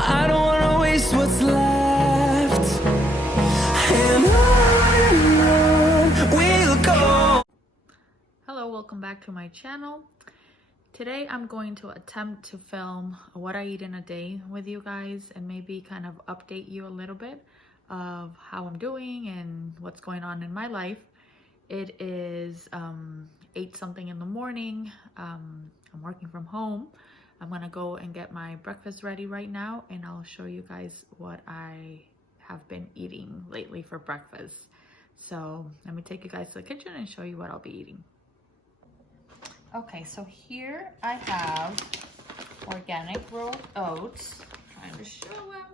I don't wanna waste what's left. And on we'll go. Hello, welcome back to my channel. Today I'm going to attempt to film what I eat in a day with you guys and maybe kind of update you a little bit of how I'm doing and what's going on in my life. It is 8 something in the morning. I'm working from home. I'm gonna go and get my breakfast ready right now, and I'll show you guys what I have been eating lately for breakfast. So let me take you guys to the kitchen and show you what I'll be eating. Okay, so here I have organic rolled oats. Trying to show them.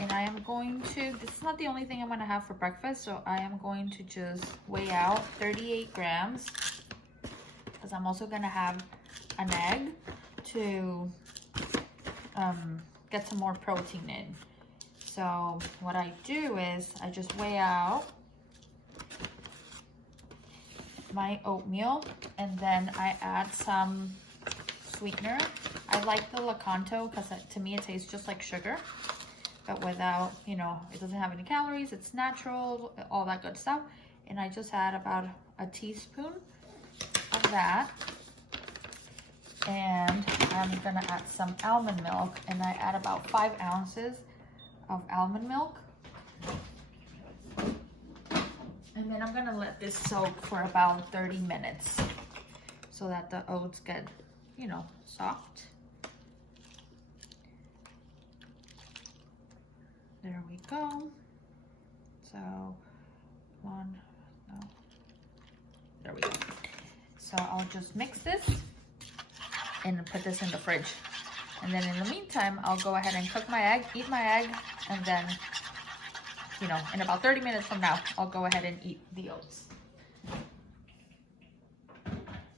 And I am going to, this is not the only thing I'm going to have for breakfast, so I am going to just weigh out 38 grams because I'm also going to have an egg to get some more protein in. So what I do is I just weigh out my oatmeal, and then I add some sweetener. I like the Lakanto because to me it tastes just like sugar, but without, you know, it doesn't have any calories, it's natural, all that good stuff. And I just add about a teaspoon of that, and I'm gonna add some almond milk, and I add about 5 ounces of almond milk. And then I'm gonna let this soak for about 30 minutes so that the oats get, you know, soft. There we go. So there we go. So I'll just mix this and put this in the fridge. And then in the meantime, I'll go ahead and cook my egg, eat my egg, and then, you know, in about 30 minutes from now, I'll go ahead and eat the oats.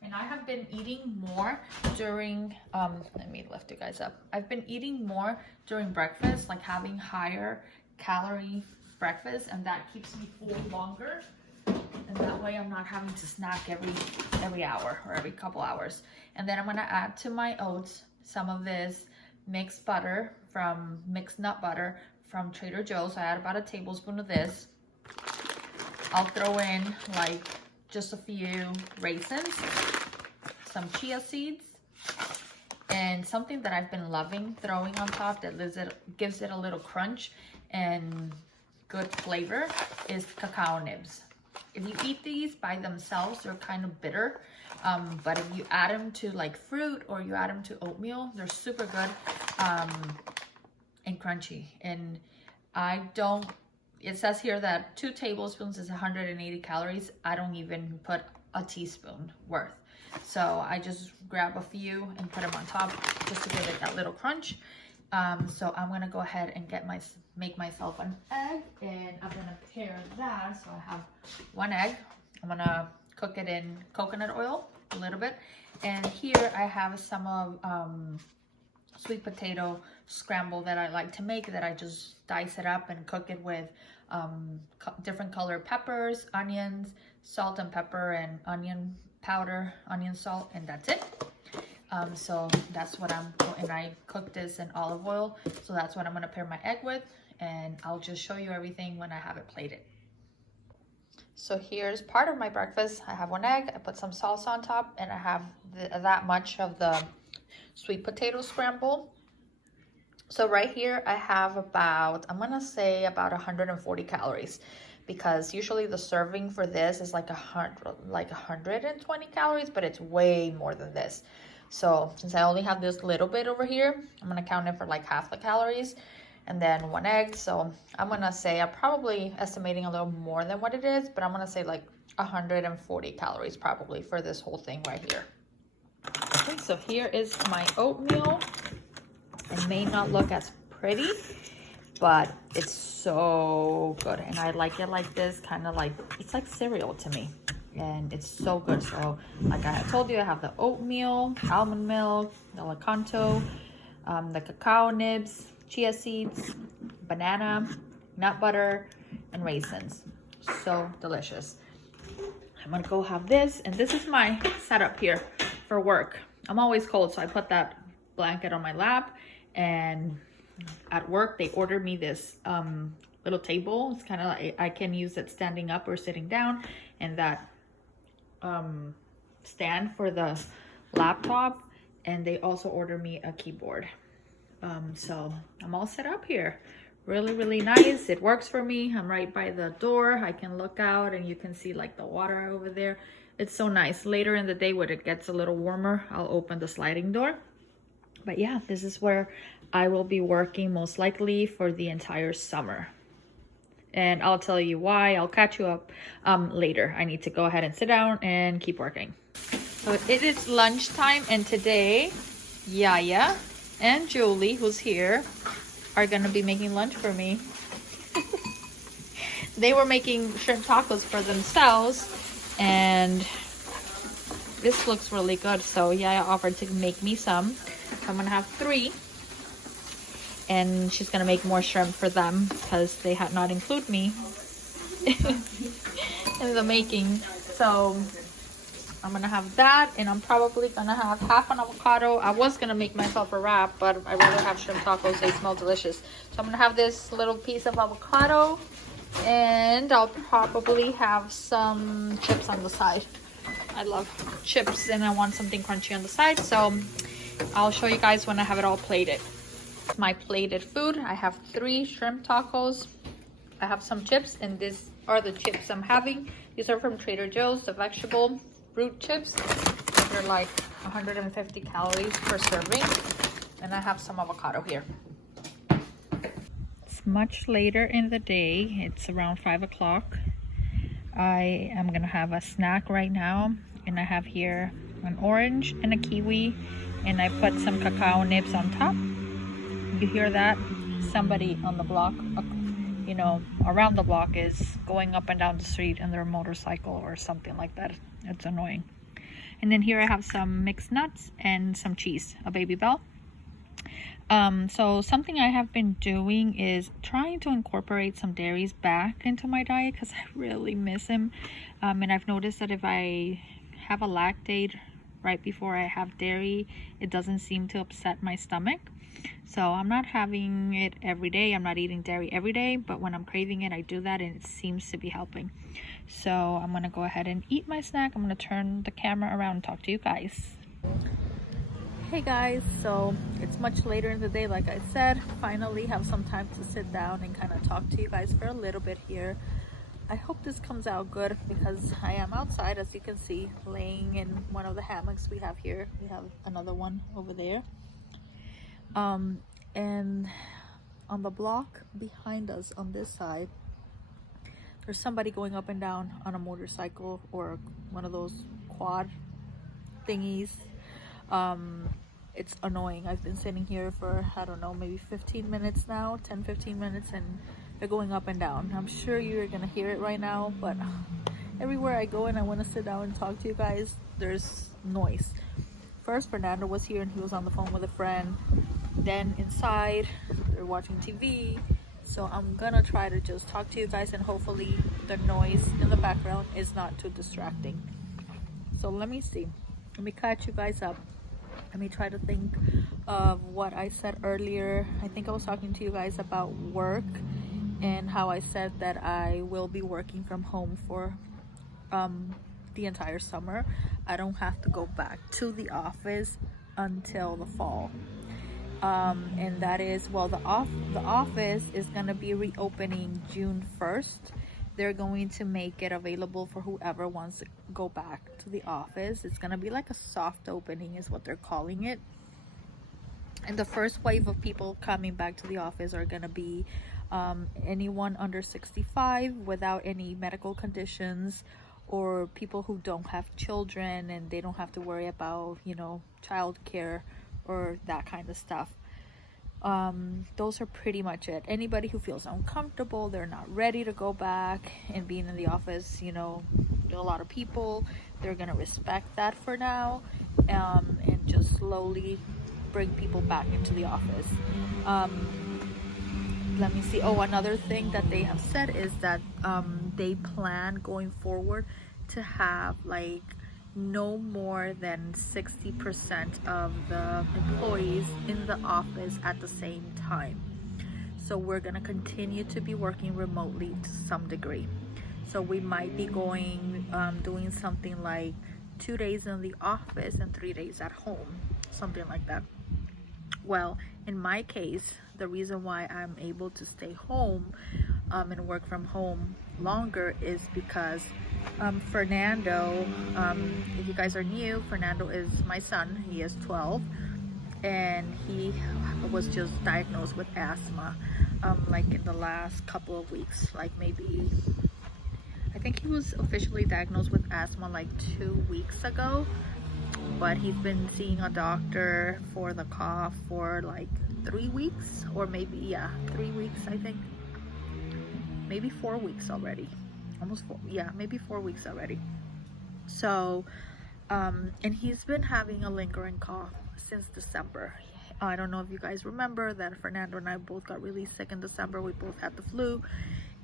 And I have been eating more during, let me lift you guys up. I've been eating more during breakfast, like having higher calorie breakfast, and that keeps me full longer. And that way I'm not having to snack every hour or every couple hours. And then I'm gonna add to my oats some of this mixed nut butter from Trader Joe's. I add about a tablespoon of this. I'll throw in like just a few raisins, some chia seeds, and something that I've been loving throwing on top that gives it a little crunch and good flavor is cacao nibs. If you eat these by themselves, they're kind of bitter, but if you add them to like fruit or you add them to oatmeal, they're super good and crunchy. And it says here that 2 tablespoons is 180 calories. I don't even put a teaspoon worth. So I just grab a few and put them on top just to give it that little crunch. So I'm gonna go ahead and make myself an egg, and I'm gonna pair that. So I have 1 egg. I'm gonna cook it in coconut oil a little bit. And here I have some of sweet potato scramble that I like to make, that I just dice it up and cook it with different colored peppers, onions, salt and pepper, and onion powder, onion salt, and that's it. So that's what and I cook this in olive oil. So that's what I'm gonna pair my egg with, and I'll just show you everything when I have it plated. So here's part of my breakfast. I have 1 egg, I put some salsa on top, and I have that much of the sweet potato scramble. So right here I have about, I'm gonna say about 140 calories, because usually the serving for this is like 120 calories, but it's way more than this. So since I only have this little bit over here, I'm gonna count it for like half the calories, and then 1 egg. So I'm gonna say, I'm probably estimating a little more than what it is, but I'm gonna say like 140 calories probably for this whole thing right here. Okay, so here is my oatmeal. It may not look as pretty, but it's so good, and I like it like this, kind of like, it's like cereal to me, and it's so good. So like I told you, I have the oatmeal, almond milk, the Lakanto, the cacao nibs, chia seeds, banana, nut butter, and raisins. So delicious. I'm gonna go have this, and this is my setup here for work. I'm always cold, so I put that blanket on my lap, and at work, they ordered me this little table. It's kind of like I can use it standing up or sitting down, and that stand for the laptop. And they also ordered me a keyboard. So I'm all set up here. Really nice. It works for me. I'm right by the door. I can look out and you can see like the water over there. It's so nice. Later in the day when it gets a little warmer, I'll open the sliding door. But yeah, this is where I will be working most likely for the entire summer. And I'll tell you why. I'll catch you up later. I need to go ahead and sit down and keep working. So it is lunchtime, and today Yaya and Julie, who's here, are gonna be making lunch for me. They were making shrimp tacos for themselves, and this looks really good. So Yaya offered to make me some. I'm gonna have 3, and she's gonna make more shrimp for them because they had not included me in the making. So I'm gonna have that, and I'm probably gonna have half an avocado. I was gonna make myself a wrap, but I'd rather have shrimp tacos. They smell delicious. So I'm gonna have this little piece of avocado, and I'll probably have some chips on the side. I love chips, and I want something crunchy on the side. So I'll show you guys when I have it all plated. My plated food, I have 3 shrimp tacos. I have some chips, and these are the chips I'm having. These are from Trader Joe's, the vegetable root chips. They're like 150 calories per serving, and I have some avocado here. It's much later in the day. It's around 5 o'clock. I am gonna have a snack right now, and I have here an orange and a kiwi, and I put some cacao nibs on top. You hear that? Somebody on the block, you know, around the block is going up and down the street in their motorcycle or something like that. It's annoying. And then here I have some mixed nuts and some cheese, a Baby Bell. So something I have been doing is trying to incorporate some dairies back into my diet because I really miss him. And I've noticed that if I have a lactate right before I have dairy, it doesn't seem to upset my stomach. So I'm not having it every day. I'm not eating dairy every day, but when I'm craving it, I do that, and it seems to be helping. So I'm gonna go ahead and eat my snack. I'm gonna turn the camera around and talk to you guys. Hey guys, so it's much later in the day, like I said. Finally have some time to sit down and kind of talk to you guys for a little bit here. I hope this comes out good because I am outside, as you can see, laying in one of the hammocks we have here. We have another one over there. And on the block behind us on this side, there's somebody going up and down on a motorcycle or one of those quad thingies. It's annoying. I've been sitting here for, I don't know, maybe 15 minutes now, 10-15 minutes, and they're going up and down. I'm sure you're gonna hear it right now, but everywhere I go and I want to sit down and talk to you guys, there's noise. First, Fernando was here and he was on the phone with a friend. Then inside, they're watching TV. So I'm gonna try to just talk to you guys, and hopefully the noise in the background is not too distracting. So let me see. Let me catch you guys up. Let me try to think of what I said earlier. I think I was talking to you guys about work and how I said that I will be working from home for the entire summer. I don't have to go back to the office until the fall. And that is, well, the office is gonna be reopening June 1st. They're going to make it available for whoever wants to go back to the office. It's gonna be like a soft opening is what they're calling it. And the first wave of people coming back to the office are gonna be anyone under 65 without any medical conditions, or people who don't have children and they don't have to worry about, you know, childcare or that kind of stuff. Those are pretty much it. Anybody who feels uncomfortable, they're not ready to go back and being in the office, you know, a lot of people, they're gonna respect that for now, and just slowly bring people back into the office. Let me see. Oh, another thing that they have said is that they plan going forward to have, like, no more than 60% of the employees in the office at the same time. So we're gonna continue to be working remotely to some degree. So we might be doing something like 2 days in the office and 3 days at home, something like that. Well, in my case, the reason why I'm able to stay home and work from home longer is because Fernando, if you guys are new, Fernando is my son. He is 12 and he was just diagnosed with asthma like in the last couple of weeks, like maybe, I think he was officially diagnosed with asthma like 2 weeks ago, but he's been seeing a doctor for the cough for like 3 weeks, or maybe, yeah, 3 weeks, I think, maybe 4 weeks already, almost 4, yeah, maybe 4 weeks already. So and he's been having a lingering cough since December. I don't know if you guys remember that Fernando and I both got really sick in December. We both had the flu,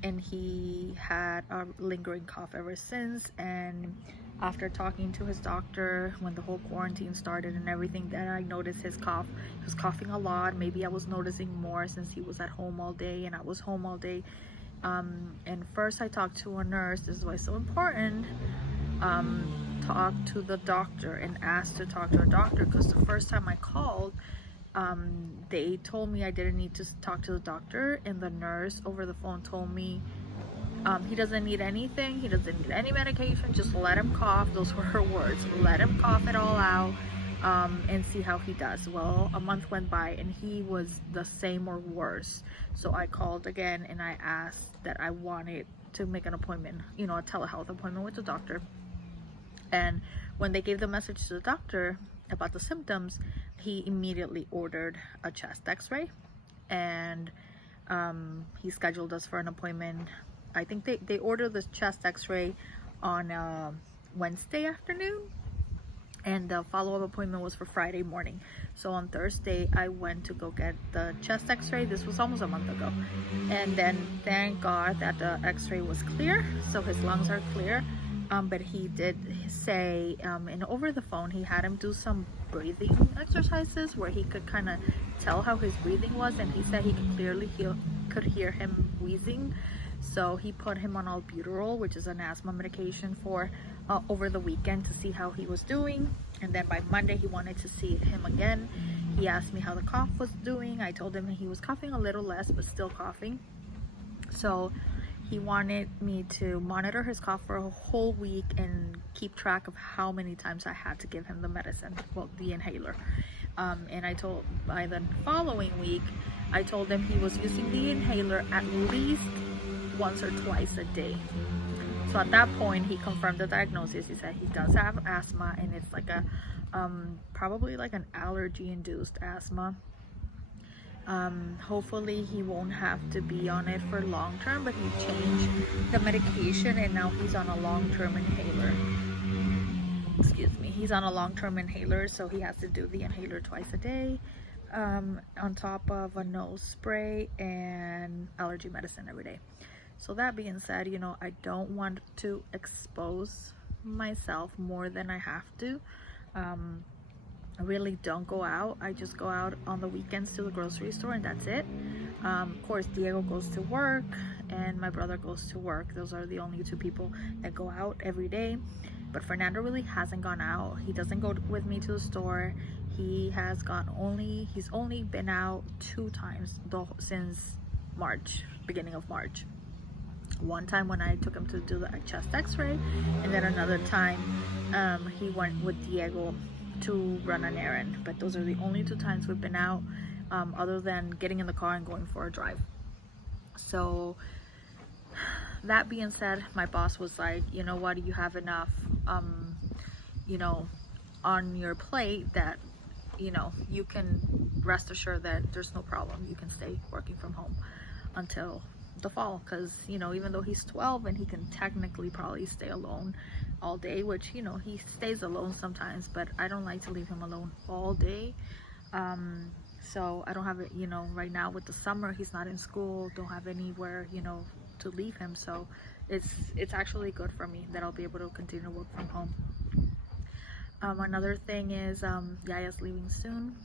and he had a lingering cough ever since. And after talking to his doctor when the whole quarantine started and everything, then I noticed his cough. He was coughing a lot. Maybe I was noticing more since he was at home all day and I was home all day. And first I talked to a nurse. This is why it's so important. Talk to the doctor and asked to talk to a doctor, because the first time I called, they told me I didn't need to talk to the doctor, and the nurse over the phone told me he doesn't need anything, he doesn't need any medication, just let him cough. Those were her words, let him cough it all out and see how he does. Well, a month went by and he was the same or worse. So I called again and I asked that I wanted to make an appointment, you know, a telehealth appointment with the doctor. And when they gave the message to the doctor about the symptoms, he immediately ordered a chest x-ray, and he scheduled us for an appointment. I think they ordered the chest x-ray on Wednesday afternoon, and the follow-up appointment was for Friday morning. So on Thursday I went to go get the chest x-ray. This was almost a month ago, and then thank God that the x-ray was clear, so his lungs are clear. But he did say, and over the phone, he had him do some breathing exercises where he could kind of tell how his breathing was, and he said he could clearly hear him wheezing. So he put him on albuterol, which is an asthma medication, for over the weekend to see how he was doing. And then by Monday, he wanted to see him again. He asked me how the cough was doing. I told him he was coughing a little less, but still coughing. So he wanted me to monitor his cough for a whole week and keep track of how many times I had to give him the medicine, well, the inhaler. And by the following week, I told him he was using the inhaler at least once or twice a day. So at that point, he confirmed the diagnosis. He said he does have asthma, and it's like a probably like an allergy-induced asthma. Hopefully he won't have to be on it for long term, but he changed the medication and now he's on a long-term inhaler. Excuse me, he's on a long-term inhaler, so he has to do the inhaler twice a day, on top of a nose spray and allergy medicine every day. So that being said, you know, I don't want to expose myself more than I have to. I really don't go out. I just go out on the weekends to the grocery store, and that's it. Of course, Diego goes to work and my brother goes to work. Those are the only two people that go out every day. But Fernando really hasn't gone out. He doesn't go with me to the store. He's only been out 2 times since March, beginning of March. One time when I took him to do the chest x-ray, and then another time he went with Diego to run an errand. But those are the only 2 times we've been out, other than getting in the car and going for a drive. So that being said, my boss was like, you know what, you have enough you know, on your plate that, you know, you can rest assured that there's no problem. You can stay working from home until the fall, because, you know, even though he's 12 and he can technically probably stay alone all day, which, you know, he stays alone sometimes, but I don't like to leave him alone all day. So I don't have it, you know, right now with the summer, he's not in school, don't have anywhere, you know, to leave him. So it's actually good for me that I'll be able to continue to work from home. Another thing is Yaya's leaving soon,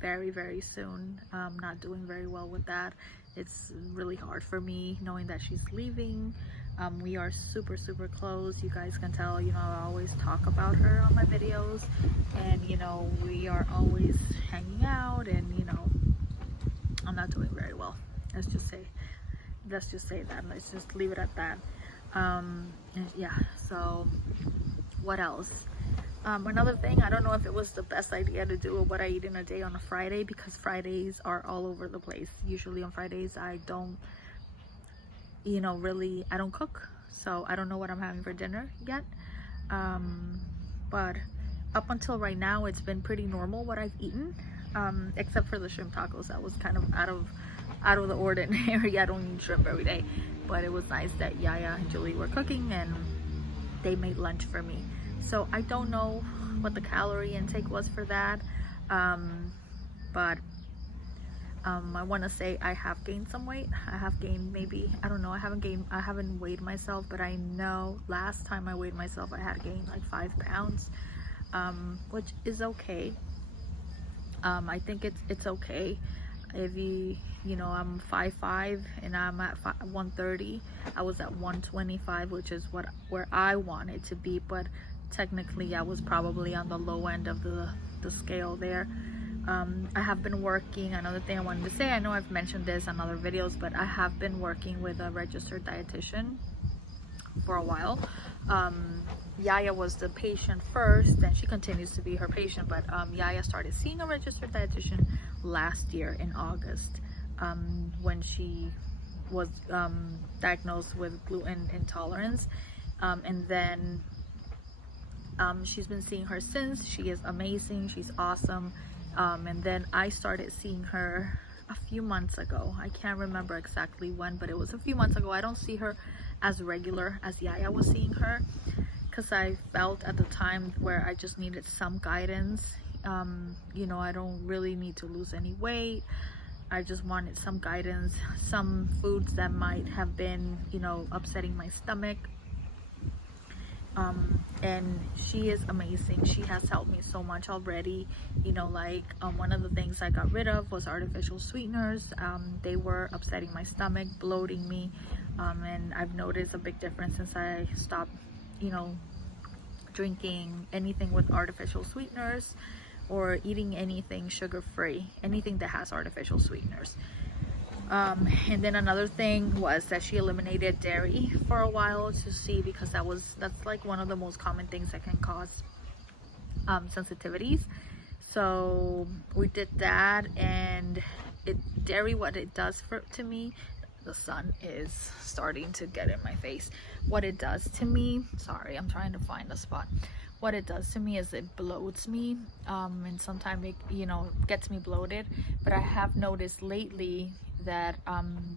very soon. Not doing very well with that. It's really hard for me knowing that she's leaving. We are super close. You guys can tell, you know, I always talk about her on my videos, and you know, we are always hanging out, and you know, I'm not doing very well. Let's just say that. Let's just leave it at that. And yeah, so what else? Another thing, I don't know if it was the best idea to do what I eat in a day on a Friday, because Fridays are all over the place. Usually on Fridays I don't, you know, really, I don't cook, so I don't know what I'm having for dinner yet. But up until right now, it's been pretty normal what I've eaten, except for the shrimp tacos. That was kind of out of the ordinary. I don't eat shrimp every day, but it was nice that Yaya and Julie were cooking and they made lunch for me. So I don't know what the calorie intake was for that, but I want to say I have gained some weight. I have gained, maybe, I don't know, I haven't weighed myself, but I know last time I weighed myself I had gained like 5 pounds, which is okay. I think it's okay. If you know, I'm 5'5" and I'm at 130. I was at 125, which is where I wanted to be, but technically I was probably on the low end of the scale there. I have been working, another thing I wanted to say, I know I've mentioned this on other videos, but I have been working with a registered dietitian for a while. Yaya was the patient first, and she continues to be her patient, but Yaya started seeing a registered dietitian last year in August, when she was diagnosed with gluten intolerance, and then she's been seeing her since. She is amazing, she's awesome. And then I started seeing her a few months ago. I can't remember exactly when, but it was a few months ago. I don't see her as regular as Yaya was seeing her, because I felt at the time where I just needed some guidance. You know, I don't really need to lose any weight. I just wanted some guidance, some foods that might have been, you know, upsetting my stomach. And she is amazing. She has helped me so much already. You know, like one of the things I got rid of was artificial sweeteners. They were upsetting my stomach, bloating me, and I've noticed a big difference since I stopped, you know, drinking anything with artificial sweeteners or eating anything sugar-free, anything that has artificial sweeteners. And then another thing was that she eliminated dairy for a while to see, because that's like one of the most common things that can cause sensitivities. So we did that, and dairy, what it does to me, the sun is starting to get in my face. What it does to me, sorry, I'm trying to find a spot. What it does to me is it bloats me, and sometimes it, you know, gets me bloated. But I have noticed lately that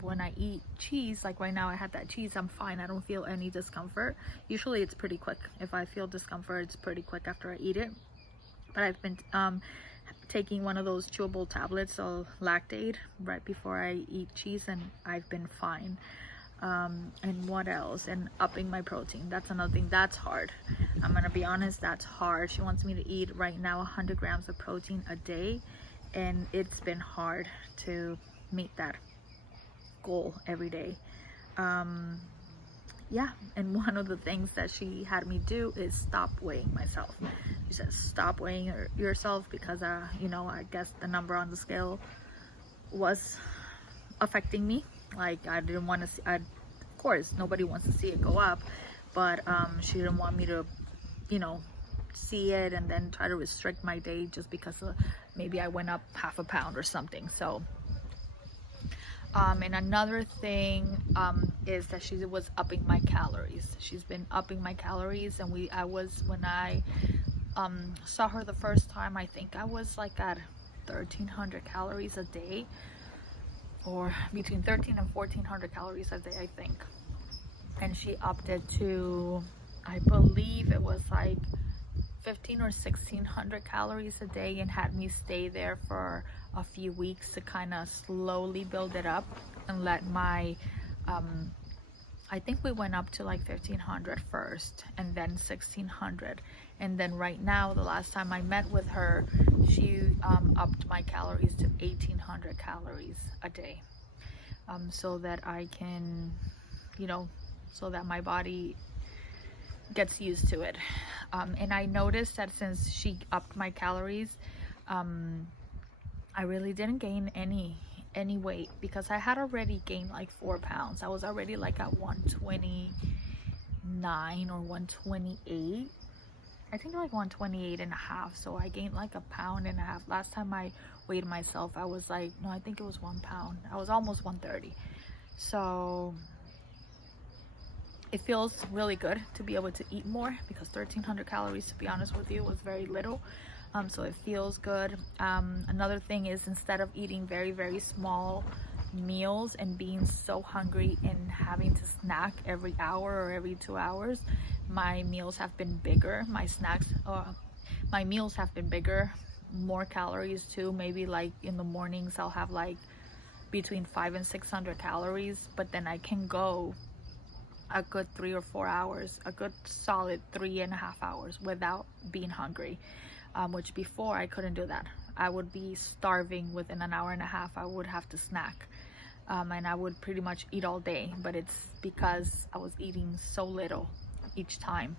when I eat cheese, like right now I had that cheese, I'm fine. I don't feel any discomfort. Usually it's pretty quick. If I feel discomfort, it's pretty quick after I eat it. But I've been taking one of those chewable tablets, so Lactate, right before I eat cheese, and I've been fine. And what else? And upping my protein. That's another thing that's hard. I'm gonna be honest, that's hard. She wants me to eat right now 100 grams of protein a day, and it's been hard to meet that goal every day. Yeah, and one of the things that she had me do is stop weighing myself. She said stop weighing yourself, because you know, I guess the number on the scale was affecting me. Like, I didn't want to see, of course nobody wants to see it go up, but she didn't want me to, you know, see it and then try to restrict my day just because maybe I went up half a pound or something. So and another thing is that she was upping my calories. She's been upping my calories, and when I saw her the first time, I think I was like at 1,300 calories a day, or between 1,300 and 1,400 calories a day, I think. And she upped it to, I believe it was like 1,500 or 1,600 calories a day, and had me stay there for a few weeks to kind of slowly build it up and let my I think we went up to like 1,500 first and then 1,600. And then right now, the last time I met with her, she upped my calories to 1,800 calories a day, so that I can, you know, so that my body gets used to it. And I noticed that since she upped my calories, I really didn't gain any weight, because I had already gained like 4 pounds. I was already like at 129 or 128. I think like 128 and a half. So I gained like 1.5 pounds. Last time I weighed myself, I was like, no, I think it was 1 pound. I was almost 130. So it feels really good to be able to eat more, because 1,300 calories, to be honest with you, was very little. So it feels good. Another thing is, instead of eating very, very small meals and being so hungry and having to snack every hour or every 2 hours, my meals have been bigger. My meals have been bigger, more calories too. Maybe like in the mornings I'll have like between 500 and 600 calories, but then I can go a good 3 or 4 hours, a good solid 3.5 hours without being hungry. Which before I couldn't do that. I would be starving within an hour and a half. I would have to snack, and I would pretty much eat all day, but it's because I was eating so little each time.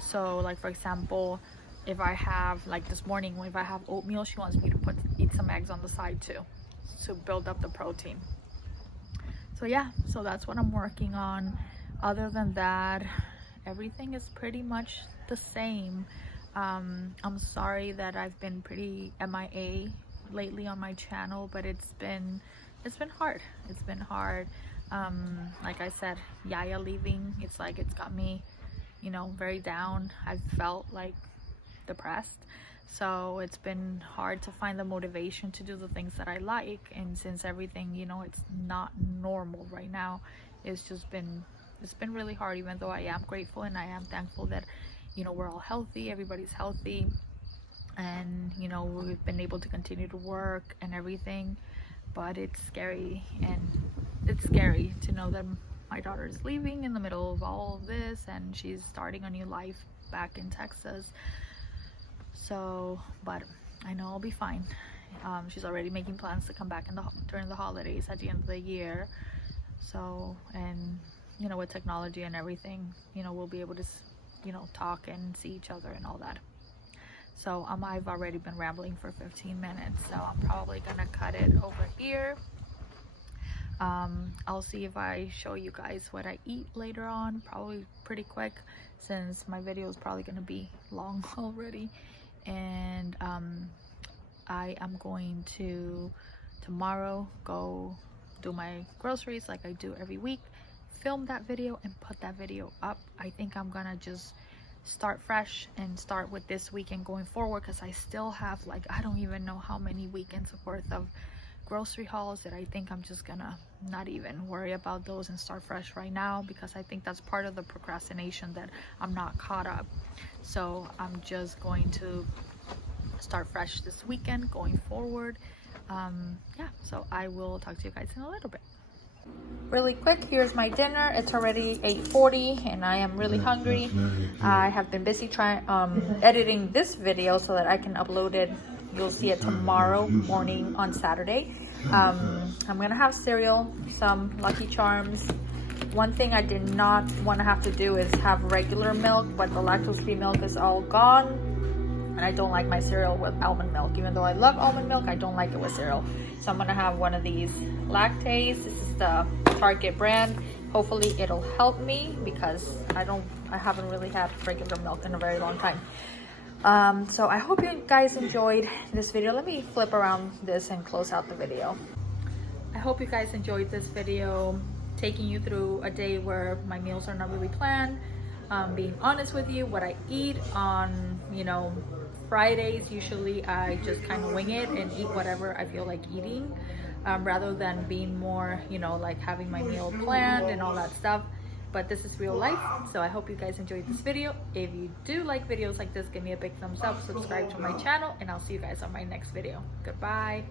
So like, for example, if I have, like this morning, if I have oatmeal, she wants me to eat some eggs on the side too, to build up the protein. So yeah, so that's what I'm working on. Other than that, everything is pretty much the same. I'm sorry that I've been pretty MIA lately on my channel, but it's been hard. It's been hard. Like I said, Yaya leaving, it's got me, you know, very down. I've felt like depressed. So it's been hard to find the motivation to do the things that I like. And since everything, you know, it's not normal right now, it's been really hard, even though I am grateful and I am thankful that, you know, we're all healthy, everybody's healthy, and, you know, we've been able to continue to work and everything. But it's scary, and it's scary to know that my daughter is leaving in the middle of all of this, and she's starting a new life back in Texas. So, but I know I'll be fine. She's already making plans to come back during the holidays at the end of the year. So, and, you know, with technology and everything, you know, we'll be able to, you know, talk and see each other and all that. So I've already been rambling for 15 minutes, so I'm probably gonna cut it over here. I'll see if I show you guys what I eat later on, probably pretty quick, since my video is probably gonna be long already. And I am going to tomorrow go do my groceries like I do every week, film that video and put that video up. I think I'm gonna just start fresh and start with this weekend going forward, because I still have like, I don't even know how many weekends worth of grocery hauls that I think I'm just gonna not even worry about those and start fresh right now, because I think that's part of the procrastination, that I'm not caught up. So I'm just going to start fresh this weekend going forward. Yeah, so I will talk to you guys in a little bit. Really quick, here's my dinner. It's already 8:40 and I am really hungry. I have been busy editing this video so that I can upload it. You'll see it tomorrow morning on Saturday. I'm gonna have cereal, some Lucky Charms. One thing I did not want to have to do is have regular milk, but the lactose-free milk is all gone, and I don't like my cereal with almond milk. Even though I love almond milk, I don't like it with cereal. So I'm gonna have one of these Lactaze. This is the Target brand. Hopefully it'll help me, because I haven't really had regular milk in a very long time. So I hope you guys enjoyed this video. Let me flip around this and close out the video. I hope you guys enjoyed this video, taking you through a day where my meals are not really planned. Being honest with you, what I eat on, you know, Fridays, usually I just kind of wing it and eat whatever I feel like eating, rather than being more, you know, like having my meal planned and all that stuff. But this is real life, so I hope you guys enjoyed this video. If you do like videos like this, give me a big thumbs up, subscribe to my channel, and I'll see you guys on my next video. Goodbye.